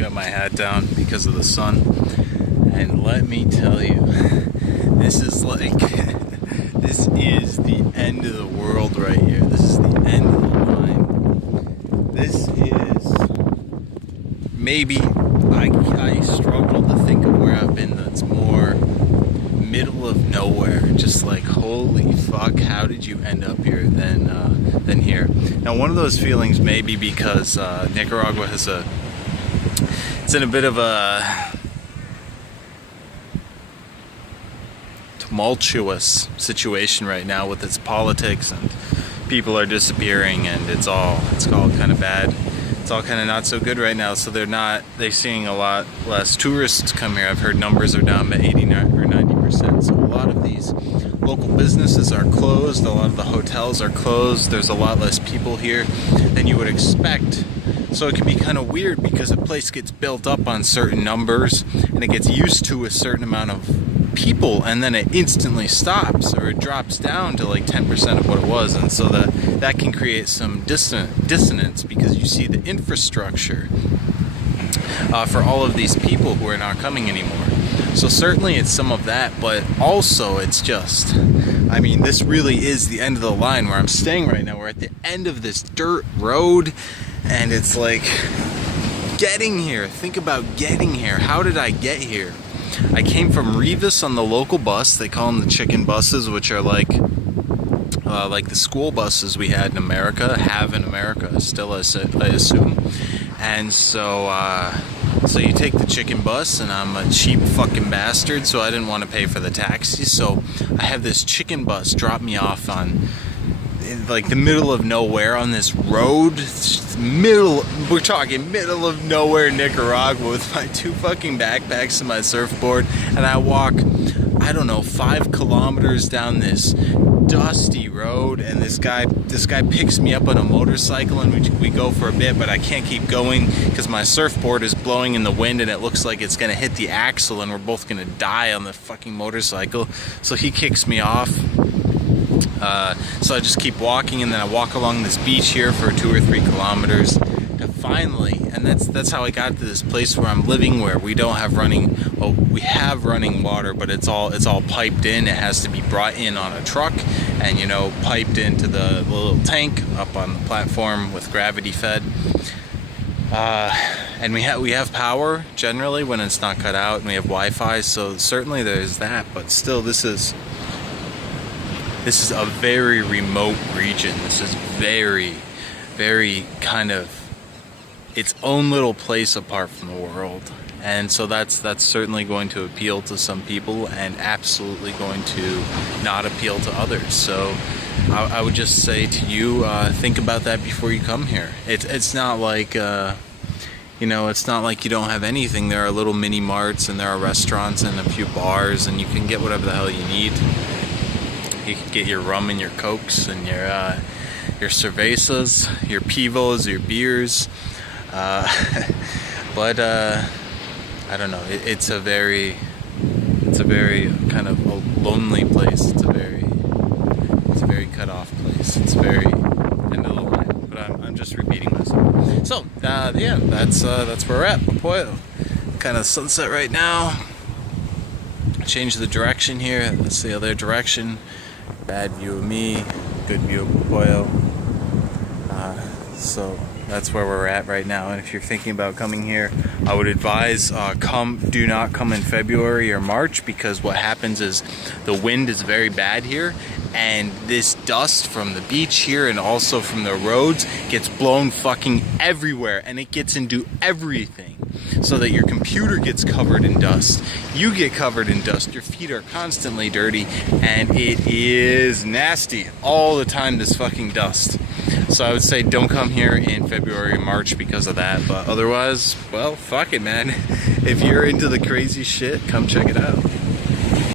got my hat down because of the sun, and let me tell you, this is like, this is the end of the world right here. This is the end of the line. This is, maybe, I struggle to think of where I've been that's more middle of nowhere, just like, holy fuck, how did you end up here than here. Now, one of those feelings may be because Nicaragua has it's in a bit of a tumultuous situation right now with its politics, and people are disappearing, and it's all kind of bad. It's all kind of not so good right now, so they're seeing a lot less tourists come here. I've heard numbers are down by 89 or 90%, so a lot of these local businesses are closed, a lot of the hotels are closed, there's a lot less people here than you would expect. So it can be kind of weird because a place gets built up on certain numbers and it gets used to a certain amount of people, and then it instantly stops, or it drops down to like 10% of what it was, and so that can create some dissonance because you see the infrastructure for all of these people who are not coming anymore. So certainly it's some of that, but also it's just, I mean, this really is the end of the line where I'm staying right now. We're at the end of this dirt road, and it's like getting here. Think about getting here. How did I get here? I came from Rivas on the local bus. They call them the chicken buses, which are like the school buses we had in America, have in America still, I assume. And so you take the chicken bus, and I'm a cheap fucking bastard, so I didn't want to pay for the taxi. So I have this chicken bus drop me off in like the middle of nowhere on this road. We're talking middle of nowhere Nicaragua, with my 2 fucking backpacks and my surfboard, and I walk, I don't know, 5 kilometers down this dusty road, and this guy picks me up on a motorcycle, and we go for a bit, but I can't keep going because my surfboard is blowing in the wind, and it looks like it's gonna hit the axle, and we're both gonna die on the fucking motorcycle. So he kicks me off. So I just keep walking, and then I walk along this beach here for 2 or 3 kilometers to finally, and that's how I got to this place where I'm living, where we don't have running, well, we have running water, but it's all piped in. It has to be brought in on a truck and, you know, piped into the little tank up on the platform with gravity fed. And we have power generally when it's not cut out, and we have Wi-Fi, so certainly there's that, but still this is a very remote region. This is very, very kind of its own little place apart from the world. And so that's certainly going to appeal to some people, and absolutely going to not appeal to others. So I would just say to you, think about that before you come here. It's not like, you know, it's not like you don't have anything. There are little mini marts, and there are restaurants and a few bars, and you can get whatever the hell you need. You can get your rum and your cokes and your cervezas, your pivos, your beers. But I don't know. It's a very kind of a lonely place. It's a very cut off place. It's very end of the line. But I'm just repeating myself. So yeah, that's where we're at. Popoyo. Kind of sunset right now. Change the direction here. That's the other direction. Bad view of me, good view of Popoyo. So that's where we're at right now. And if you're thinking about coming here, I would advise do not come in February or March, because what happens is the wind is very bad here, and this dust from the beach here and also from the roads gets blown fucking everywhere, and it gets into everything, so that your computer gets covered in dust, you get covered in dust, your feet are constantly dirty, and it is nasty all the time, this fucking dust. So I would say don't come here in February or March because of that, but otherwise, well, fuck it, man. If you're into the crazy shit, come check it out.